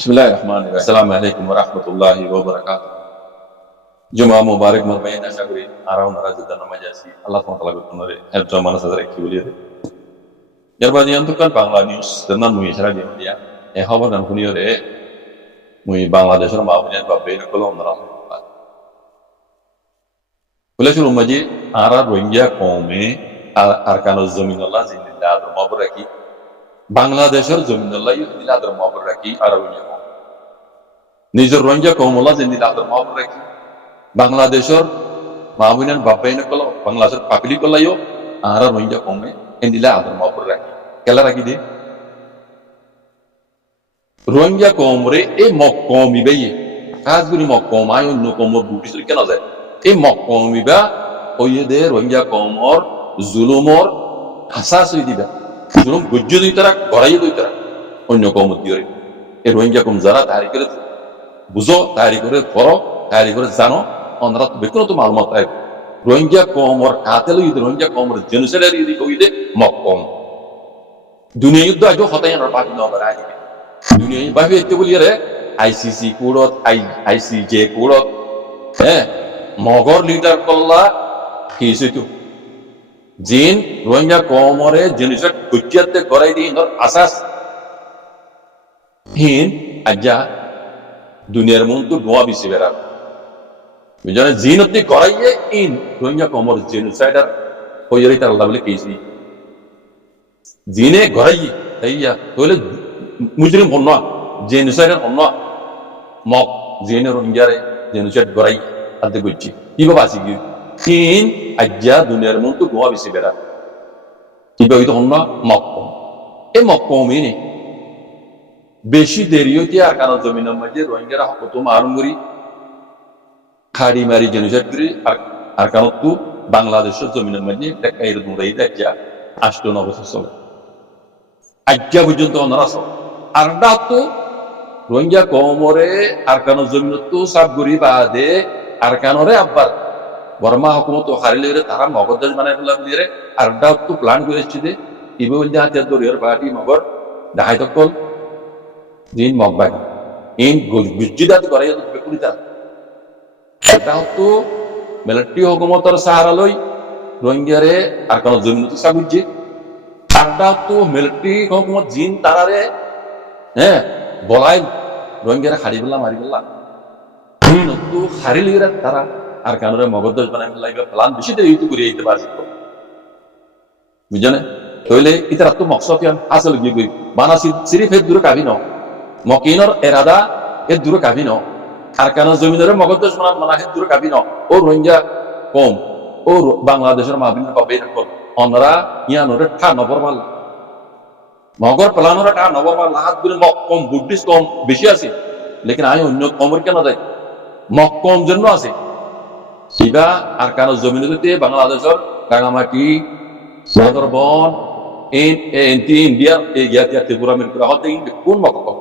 বিসমিল্লাহিররহমানিররহিম। আসসালামু আলাইকুম ওয়া রাহমাতুল্লাহি ওয়া বারাকাতুহু। জুমা মুবারক মরবাইন আশা করি আরাম রাজুদা নামাজ আছি আল্লাহ তাআলা গতনরে হেফজ মানাস হাজার কি বলিয়ে এরবাদি অন্তকান বাংলা নিউজ জানান মুই সারা দিয়া এ খবর গান শুনিয়রে মুই বাংলাদেশের মাহবুবিয়ান বাবে কলম না বলে শুরু মাঝে আরা রোহিঙ্গা কওমে আরকানুজ জমিনুল্লাহ জিন্নাহ আদর মাবর রাখি বাংলাদেশের জমিনুল্লাহ ইল্লাহ আদর মাবর রাখি আর রোহিঙ্গা নিজের রোহিঙ্গা কওমুল্লাহ জিন্নাহ আদর মাবর রাখি বাংলাদেশের মাহবুবিয়ান বাবে কল বাংলাদেশের পাবলিক কলাইও আরা রোহিঙ্গা কওমে ইল্লাহ আদর মাবর রাখি কেলা রাখি দে রোহিঙ্গা কওমরে এই মক্কমিবে কাজগুলি মক্কমায় অন্য কওমর বুটিস কেন যায় এই মক্কমিবা ওইদে রোহিঙ্গা কওমর জুলুমর হাসাস হই দিবা জুলুম গুজ্জ দুই তারা গড়াই দুই তারা অন্য কওমর দিয়ে এই রোহিঙ্গা কওম যারা তাহারি করে বুঝো তাহারি করে করো তাহারি করে জানো অন্যরা বেকুনো তো মালুমাত আয় রোহিঙ্গা কওমর কাতেল হইদ রোহিঙ্গা কওমর জেনোসাইডার ইদি কইদে মক্কম দুনিয়া যুদ্ধ আজও হতাই আর বাকি নবার আই দুনিয়া ভাবে এতে বলি রে আইসিসি কোড়ত আইসিজে কোড়ত হ্যাঁ মগর লিডার কল্লা কিছু তো জিন রোহিঙ্গা কওমরে জেনোসাইড গুজ্জাতে করাই দি নর আসাস হিন আজ্জা দুনিয়ার মন তো গোয়া বিসি বেরা বুঝানে জিনতি করাইয়ে ইন রোহিঙ্গা কওমর জেনোসাইডার হইরে তার আল্লাহ বলে কেছি জিনে ঘরাই তাইয়া তোলে মুজরিম হন না জেনোসাইডার হন না মক জিনে রোহিঙ্গারে জেনোসাইড ঘরাই আদে বুঝছি কিবা বাসি কি তিন আজ্জা দুনিয়ার মন তো গোয়া বিসি বেরা কিবা হইতো হন না মক্কম এই মক্কমিনে বেশি দেরি হইতে আর কারণ জমিনের মধ্যে রোহিঙ্গারা হকত মারুম করি খাড়ি মারি জেনোসাইড করি আর কারণ তো বাংলাদেশের জমিনের মধ্যে একটা এরকম রাই আজ্জা 8-9 বছর চলে আজ্ঞা পর্যন্ত ওনারা সব আরডা তো রোহিঙ্গা কওমরে আরকানো জমিন তো সাবগুড়ি বাদে আরকানরে আব্বার বর্মা হুকুমত হারিলে তারা মগদ্দাস বানাই ফেলার আরডা তো প্ল্যান করেছি যে ইবে বলতে হাতিয়ার দরিয়ার পার্টি মগর দেখাই তকল দিন মগবাই ইন গুজ্জিদাত করে বেকুরিতা এটাও তো মিলিটারি হুকুমতের সাহারা লই রোহিঙ্গারে আরকানো জমিন তো সাবুজি আরডা তো মিলিটারি হুকুমত জিন তারারে হ্যাঁ বলাই রোহিঙ্গারা হারি বললাম মারি বললাম তো হারিলি তারা আর কানরে মগদ্দাস বানাই লাগবে প্লান বেশি দেরি তো করে দিতে পারছি বুঝছেন তাহলে ইতারা তো মকসদ হাসিল গিয়ে গই বানাসি সিরিফ এর দূরে কাবি ন মকিনর এরাদা এর দূরে কাবি ন আর কান জমিনের মগদ্দাস বানান মানা এর দূরে কাবি ন ও রোহিঙ্গা কম ও বাংলাদেশের মাহবিনের পাবে অনরা ইয়ানোরে ঠা নবর ভাল মগর প্লানোরা ঠা নবর ভাল লাহাত গুলো কম বুদ্ধিস্ট কম বেশি আছে লেকিন আমি অন্য কমর কেন দেয় মক্কম জন্য আছে সিবা আর কারো জমিনে বাংলাদেশের রাঙামাটি সুন্দরবন ইন্ডিয়ার এই ত্রিপুরা মিরপুরা হতে কোন মক্কম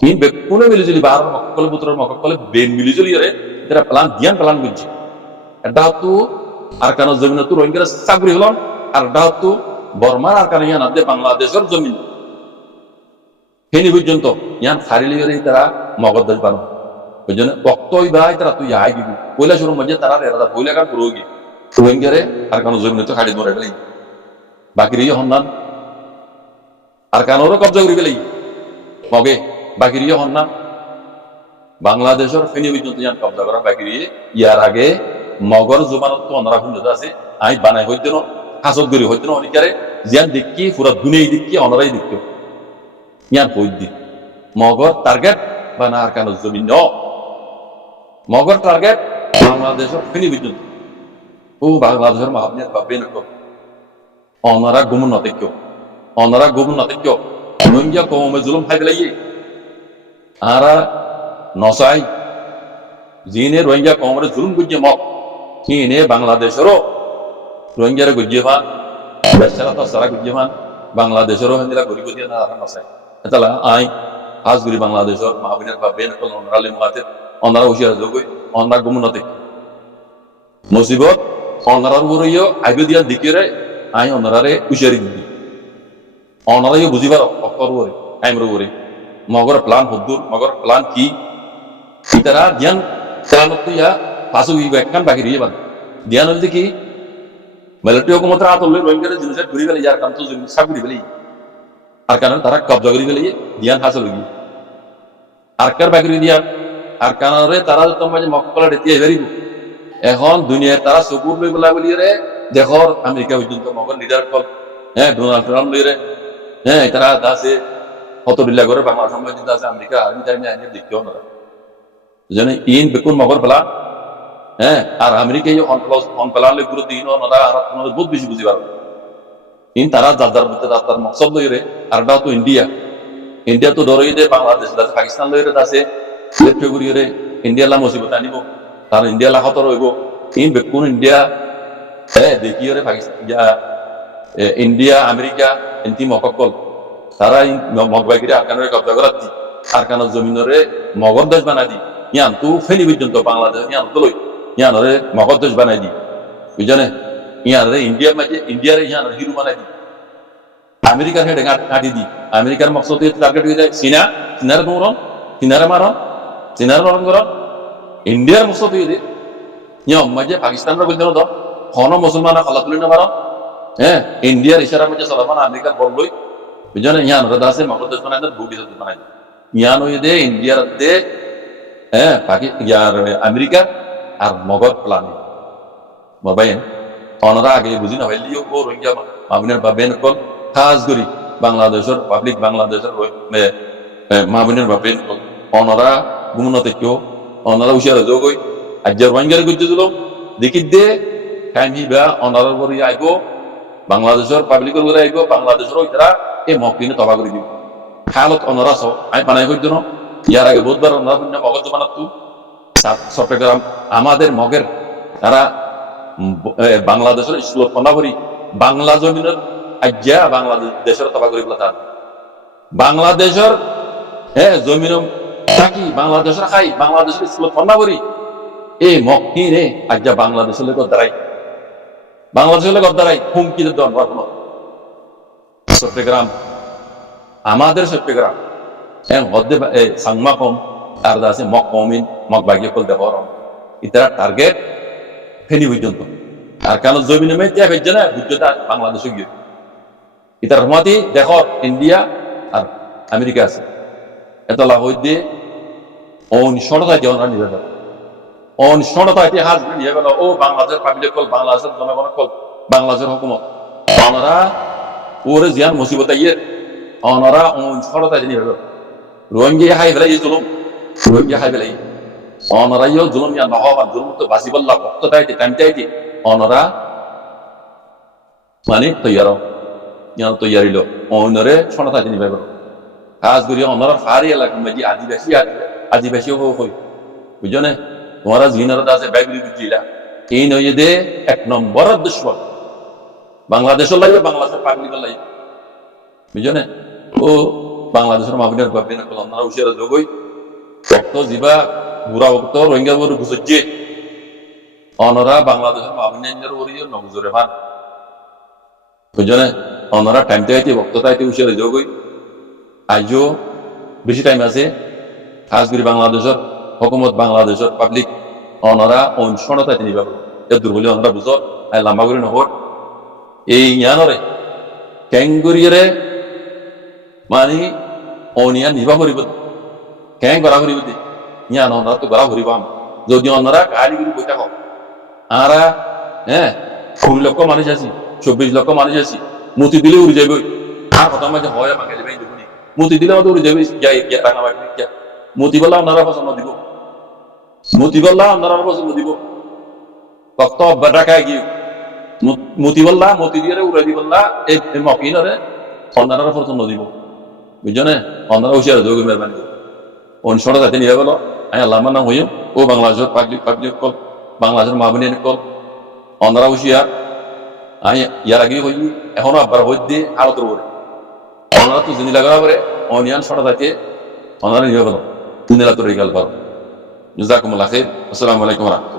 তিন কোনে মিলিজুলি 12 মক্কল পুত্রের মক্কলে বেন মিলিজুলি রে এরা প্লান দিয়ান প্লান বুঝছি এটা তো আর কারো জমিনে তো রোহিঙ্গা চাকরি হল আর ডাও তো বর্মার আর কারো ইয়ান আদে বাংলাদেশের জমিন হেনি পর্যন্ত ইয়ান হারিলে তারা মগদ্দাস বানো ওই জন্য বক্তই ভাই তারা তুই আই দিবি পয়লা শুরু মধ্যে তারা এরা পয়লা কার পুরোগি রোহিঙ্গারে আর কারো জমিনে তো হাড়ি ধরে গেলেই বাকির হন্নান আর কানোরও কবজা করে গেলেই মগে বাকির হন্নান বাংলাদেশের ফেনী পর্যন্ত ইয়ান কবজা করা বাকির ইয়ার আগে মগর জমানত তো অনরা ভিন্ন আছে আই বানাই হইতে না হাসত গরি হইতে না অনেকারে জিয়ান দেখি পুরা দুনিয়াই দেখি অনরাই দেখি ইয়ান কই দি মগর টার্গেট বানা আর কানো জমিন ন মগর টার্গেট বাংলাদেশের ফেনী পর্যন্ত ও বাংলাদেশের মাহবিনের বাবে নকো অনরা গুমন নতে কেউ অনরা গুমন নতে কেউ রোহিঙ্গা কওমে জুলুম খাই ফেলাই আরা নসাই জিনে রোহিঙ্গা কওমরে জুলুম গুজে মক কিনে বাংলাদেশেরও রোহিঙ্গারে গুজ্জেমান বেচারা তো সারা গুজ্জেমান বাংলাদেশেরও হেন্দিলা গরি গদি না আর নসাই তালা আই হাজগুরি বাংলাদেশের মাহবিনের বাবে নকল অনরালে মুগাতে অনরা হুশিয়ার যোগই অনরা গুমনতে মুসিবত অনরার উপরেও আইবে দিয়া দিকেরে আই অনরারে হুশিয়ারি দিদি অনরাইও বুঝিবার অক্ষর উপরে টাইমের উপরে মগর প্লান হদ্দুর মগর প্লান কি ইতারা ধ্যান প্লানত ইয়া পাঁচু একখান বাকি দিয়ে বান ধ্যান হইতে কি মিলিটারি হুকুমতের হাত হলে রোহিঙ্গার জিনিস ঘুরি ফেলে যার কারণ তো সব ঘুরি ফেলে আর কারণ তারা কবজা করি ফেলে ধ্যান হাসল গিয়ে আর কার বাকি দিয়া আর কারণে তারা তোমার মক্কলা রেতিয়া এবারিব এখন দুনিয়ায় তারা চকুর লই বলা বলি রে দেখর আমেরিকা পর্যন্ত মগর লিডার কল ডোনাল্ড ট্রাম্প লই রে তারা আছে কত ডিলা করে বাংলা সময় কিন্তু আছে আমেরিকা আর্মি টাইমে আইনে দেখতেও না যেন ইন বেকুন মগর বলা আর আমেরিকা এই অনপ্লানলে গুরুত্ব দিন ওনারা আর বহুত বেশি বুঝি পারবে ইন তারা যার মধ্যে তার মকসদ লই রে আরটাও তো ইন্ডিয়া তো ধরে দে বাংলাদেশ আছে পাকিস্তান লই রে আছে লেফট করিয়ে রে ইন্ডিয়া লা মুসিবত আনিব তার ইন্ডিয়া লা খতর হইব ইন বেকুন ইন্ডিয়া দেখিয়ে রে পাকিস্তান ইন্ডিয়া আমেরিকা এনতি মককল তারা মগবাইগিরি আরকানের কবজা করার দি আরকানের জমিনরে মগর দেশ বানাই দি ইয়ান তো ফেনি পর্যন্ত বাংলাদেশ ইয়ান তো লই ইয়ানরে মগর দেশ বানাই দি বুঝনে ইয়ানরে ইন্ডিয়ারে ইয়ানরে হিরো বানাই দি আমেরিকার হেডে কাটি দি আমেরিকার মকসদ টার্গেট হয়ে যায় সিনারে দৌড়ন সিনারে মারন সিনারে লড়ন করন ইন্ডিয়ার মকসদ হয়ে দিয়ে ইয়া মাঝে পাকিস্তানরা বলতে না খন মুসলমান খলা তুলি না মারন ইন্ডিয়ার ইশারা মাঝে চলামান আমেরিকার বললই বুঝলেন ইয়ান রাদা আছে মগর দেশ বানাই দেন বুটি দেশ বানাই ইয়ান হয়ে দে ইন্ডিয়ার দে আমেরিকা আর মগর প্লানে বাবাইন অনরা আগে বুঝি না হইলিও ও রোহিঙ্গা মামুনের বাবেন কল খাস করি বাংলাদেশের পাবলিক বাংলাদেশের মামুনের বাবেন কল অনরা গুমনতে কেউ অনরা উশিয়ার যোগ হই আজ রোহিঙ্গার গুজে দিল দেখি দে টাইম হিবা অনরার করে আইব বাংলাদেশের পাবলিকের করে আইব বাংলাদেশের তারা এই মকিনে তবা করে দিব হালত অনরা সব আমি বানাই হইত না ইয়ার আগে বহুতবার অনরা মগজ বানাতো চট্টগ্রাম আমাদের মগের তারা বাংলাদেশের স্কুলত পন্না করি বাংলা জমিনের আজ্ঞা বাংলাদেশের তবা করি তার বাংলাদেশের জমিন থাকি বাংলাদেশের খাই বাংলাদেশের স্কুলত পন্না করি এই মকিনে আজ্ঞা বাংলাদেশের লোক দাঁড়াই বাংলাদেশের লোক দাঁড়াই হুমকি দেন চট্টগ্রাম আমাদের চট্টগ্রাম সাংমা কম আর আছে মক কমিন মক বাগিয়ে কল দেব ইতারা টার্গেট ফেনি পর্যন্ত আর কেন জমিনে মেয়ে ভেজে না বুঝতে বাংলাদেশে গিয়ে ইতার রহমাতি দেখ ইন্ডিয়া আর আমেরিকা আছে এতলা হইতে অনিশ্চয়তা দিয়ে ওনারা নিয়ে যাবে অনিশ্চয়তা ইতিহাস নিয়ে গেল ও বাংলাদেশের পাবলিক কল বাংলাদেশের জনগণের কল বাংলাদেশের হুকুমত ওনারা ওরে জিয়ান মুসিবত ইয়ে ওনারা অনিশ্চয়তা নিয়ে গেল রোহিঙ্গা হাই ফেলাই জুলুম রোহিঙ্গা হাই ফেলাই ওনারা ইয়ে জুলুম ইয়া নহবার জুলুম তো বাসি বললা ভক্ত তাইতে টাইম তাইতে ওনারা মানে তৈয়ার ইয়ান তৈয়ারিল ওনরে ছড়া নিয়ে গেল কাজ করি ওনারা ফারি এলাকা মাঝে আদিবাসী হই বুঝছো তোমারা জিনারা আছে বাইবেল বুঝলিলা এই নয় দে এক নম্বরের দুশ্মন বাংলাদেশের লাগবে বাংলাদেশের পাবলিকের লাগবে বুঝছো ও বাংলাদেশের মাহবিনের বাবিনের ওনারা উশিয়ার যোগই ভক্ত জিবা বুড়া ভক্ত রোহিঙ্গা বড় বুঝছে ওনারা বাংলাদেশের মাহবিনের ওরিও নবজরে ভান বুঝছো ওনারা টাইম তাইতে ভক্ত তাইতে উশিয়ার যোগই আজও বেশি টাইম আছে খাস করে বাংলাদেশের হুকুমত বাংলাদেশের পাবলিক ওনারা অনশনতা তিনি পাবো এদুর বলে ওনারা বুঝো লম্বা করে নহর এই ইয়ানরে ক্যাঙ্গুরিয়ারে মানে অনিয়া নিবা ভরিব ক্যাং গড়া ভরিব দি ইয়ান ওনারা তো গড়া ভরিবাম যদি ওনারা গাড়ি করে বইটা হোক আরা 20 লক্ষ মানুষ আছি 24 লক্ষ মানুষ আছি মতি দিলে উড়ে যাবে আর কথা মাঝে হয় বাঙালি ভাই দেখুনি মতি দিলে আমাদের উড়ে যাবে রাঙামাটি মতি বললা ওনারা পছন্দ দিব মতি বললা ওনারা পছন্দ দিব ভক্ত অব্বাটা খায় কি মতি বললা মতি দিয়ে উড়ে দি বললা এই মকিনরে ওনারা পছন্দ দিব বুঝছো না ওনারা হুশিয়ার যোগ মেহরবানি অনুসরণ যাতে নিয়ে গেল আমি আল্লাহ নাম হইও ও বাংলাদেশের পাবলিক কল বাংলাদেশের মাহবিনী কল ওনারা হুশিয়ার আমি ইয়ার আগে হই এখনো আব্বার হই দিয়ে আলোতের উপরে ওনারা তো জিনিস লাগা করে অনিয়ান সরা থাকে ওনারা নিয়ে গেল দুনিয়া তো রেগাল পারো জাজাকুমুল্লাহ খাইর আসসালামু আলাইকুম ওয়া রাহমাতুল্লাহ।